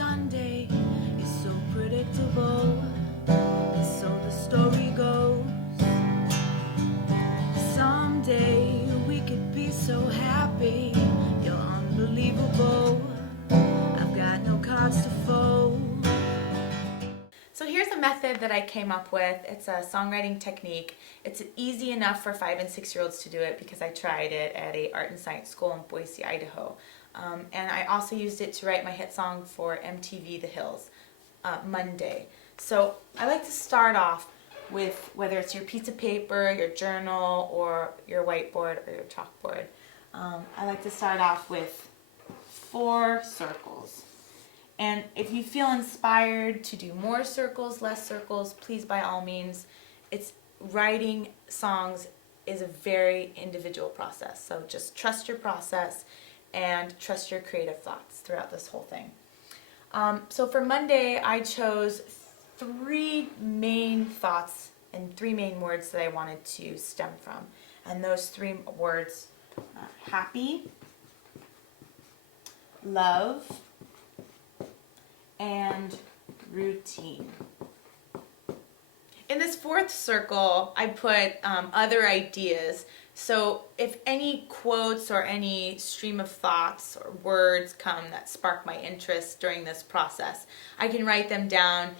Sunday is so predictable, and so the story goes. Someday we could be so happy, you're unbelievable. I've got no cards to fold. So here's a method that I came up with. It's a songwriting technique. It's easy enough for 5- and 6-year-olds to do it because I tried it at a art and science school in Boise, Idaho. And I also used it to write my hit song for MTV The Hills, Monday. So I like to start off with, whether it's your piece of paper, your journal, or your whiteboard or your chalkboard, I like to start off with 4 circles. And if you feel inspired to do more circles, less circles, please, by all means. Writing songs is a very individual process, so just trust your process and trust your creative thoughts throughout this whole thing. So for Monday, I chose 3 main thoughts and 3 main words that I wanted to stem from. And those 3 words, happy, love, and routine. In this 4th circle, I put other ideas. So if any quotes or any stream of thoughts or words come that spark my interest during this process, I can write them down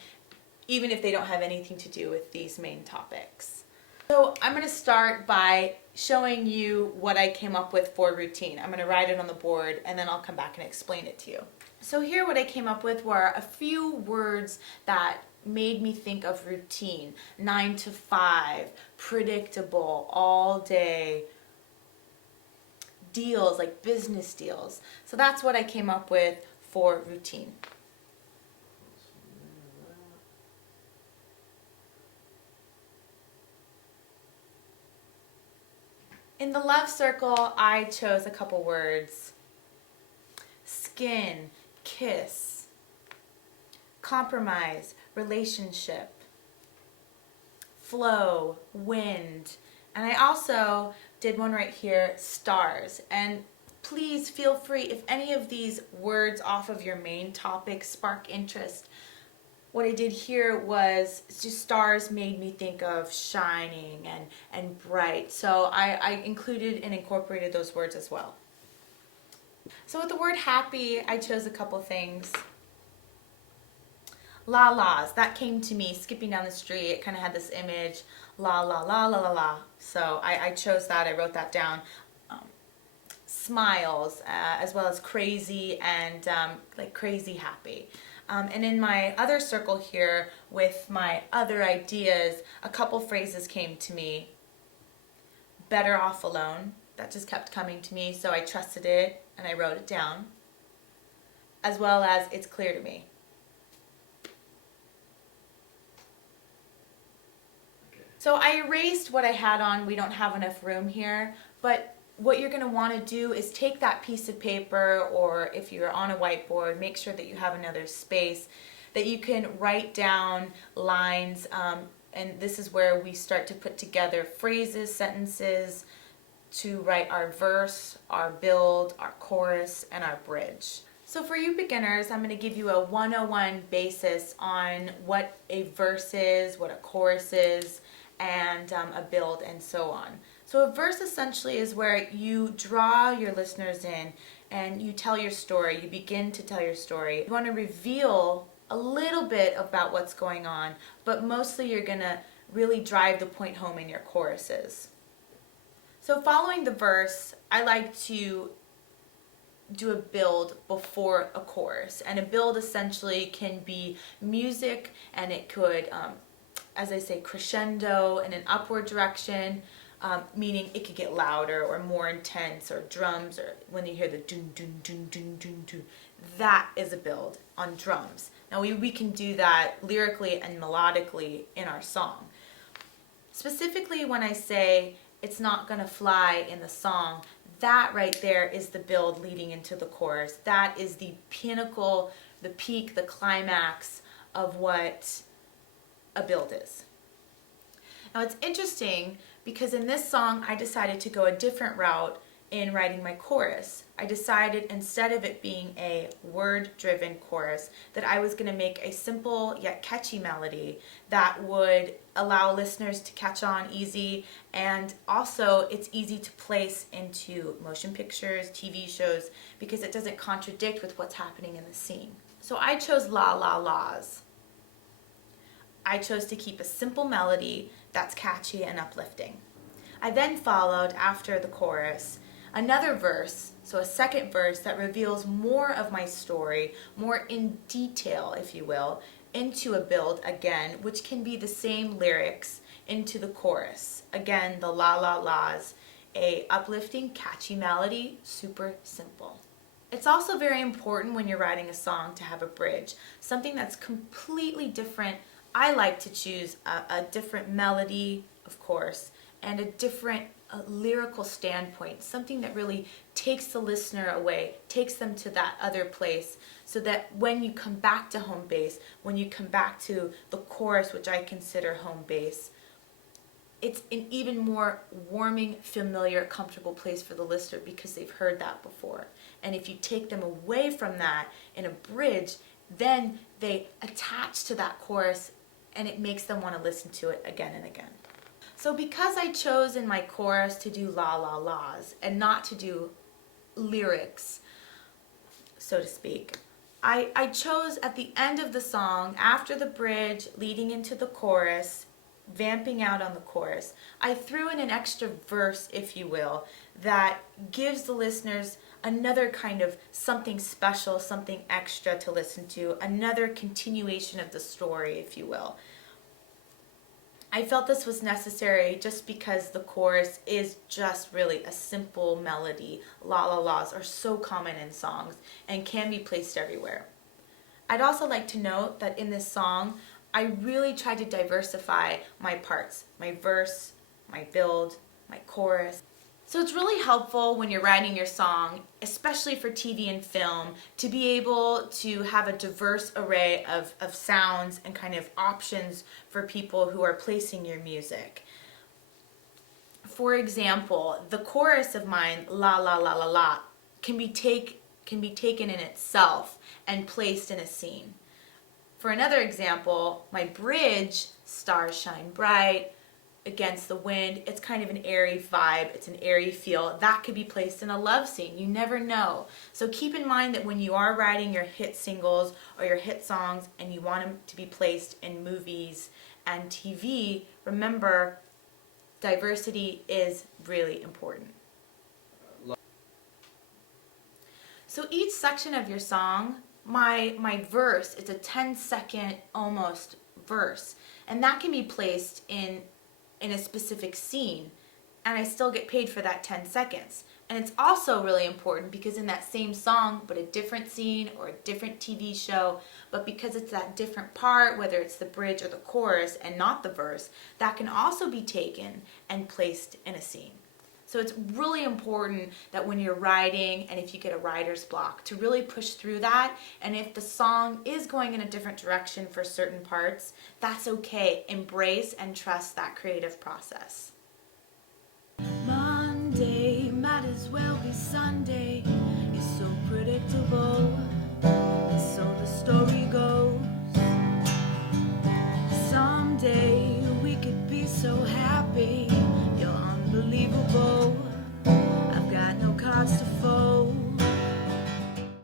even if they don't have anything to do with these main topics. So I'm going to start by showing you what I came up with for routine. I'm going to write it on the board and then I'll come back and explain it to you. So here what I came up with were a few words that made me think of routine. 9 to 5, predictable, all day, deals, like business deals. So that's what I came up with for routine. In the love circle, I chose a couple words. Skin, kiss, compromise, relationship, flow, wind, and I also did one right here, stars. And please feel free, if any of these words off of your main topic spark interest. What I did here was just stars made me think of shining and bright, so I included and incorporated those words as well. So with the word happy, I chose a couple things. La la's, that came to me skipping down the street. It kind of had this image, la la la la la la. So I chose that, I wrote that down. Smiles, as well as crazy and like crazy happy. And in my other circle here with my other ideas, a couple phrases came to me. Better off alone, that just kept coming to me, so I trusted it and I wrote it down. As well as it's clear to me. So I erased what I had on, we don't have enough room here, but what you're going to want to do is take that piece of paper, or if you're on a whiteboard, make sure that you have another space that you can write down lines, and this is where we start to put together phrases, sentences, to write our verse, our build, our chorus, and our bridge. So for you beginners, I'm going to give you a 101 basis on what a verse is, what a chorus is, and a build, and so on. So a verse essentially is where you draw your listeners in and you tell your story, you begin to tell your story. You want to reveal a little bit about what's going on, but mostly you're going to really drive the point home in your choruses. So following the verse, I like to do a build before a chorus, and a build essentially can be music, and it could, as I say, crescendo in an upward direction, meaning it could get louder or more intense, or drums, or when you hear the dun dun dun dun dun dun, that is a build on drums. Now we can do that lyrically and melodically in our song. Specifically when I say it's not gonna fly in the song, that right there is the build leading into the chorus. That is the pinnacle, the peak, the climax of what a build is. Now it's interesting because in this song I decided to go a different route in writing my chorus. I decided instead of it being a word-driven chorus that I was going to make a simple yet catchy melody that would allow listeners to catch on easy, and also it's easy to place into motion pictures, TV shows, because it doesn't contradict with what's happening in the scene. So I chose La La La's. I chose to keep a simple melody that's catchy and uplifting. I then followed, after the chorus, another verse, so a second verse that reveals more of my story, more in detail, if you will, into a build again, which can be the same lyrics into the chorus. Again, the La La La's, a uplifting, catchy melody, super simple. It's also very important when you're writing a song to have a bridge, something that's completely different. I like to choose a different melody, of course, and a different lyrical standpoint, something that really takes the listener away, takes them to that other place, so that when you come back to home base, when you come back to the chorus, which I consider home base, it's an even more warming, familiar, comfortable place for the listener because they've heard that before. And if you take them away from that in a bridge, then they attach to that chorus and it makes them want to listen to it again and again. So because I chose in my chorus to do La La La's and not to do lyrics, so to speak, I chose at the end of the song, after the bridge, leading into the chorus, vamping out on the chorus, I threw in an extra verse, if you will, that gives the listeners another kind of something special, something extra to listen to, another continuation of the story, if you will. I felt this was necessary just because the chorus is just really a simple melody. La La La's are so common in songs and can be placed everywhere. I'd also like to note that in this song, I really tried to diversify my parts, my verse, my build, my chorus. So it's really helpful when you're writing your song, especially for TV and film, to be able to have a diverse array of sounds and kind of options for people who are placing your music. For example, the chorus of mine, La La La La La, can be taken in itself and placed in a scene. For another example, my bridge, Stars Shine Bright, Against the Wind, it's kind of an airy vibe, it's an airy feel. That could be placed in a love scene. You never know. So keep in mind that when you are writing your hit singles or your hit songs and you want them to be placed in movies and TV, remember, diversity is really important. So each section of your song, my verse, it's a 10-second almost verse, and that can be placed in a specific scene, and I still get paid for that 10 seconds. And it's also really important because in that same song, but a different scene or a different TV show, but because it's that different part, whether it's the bridge or the chorus and not the verse, that can also be taken and placed in a scene. So it's really important that when you're writing, and if you get a writer's block, to really push through that. And if the song is going in a different direction for certain parts, that's okay. Embrace and trust that creative process. Monday might as well be Sunday. It's so predictable, and so the story goes. Someday we could be so happy, you're unbelievable.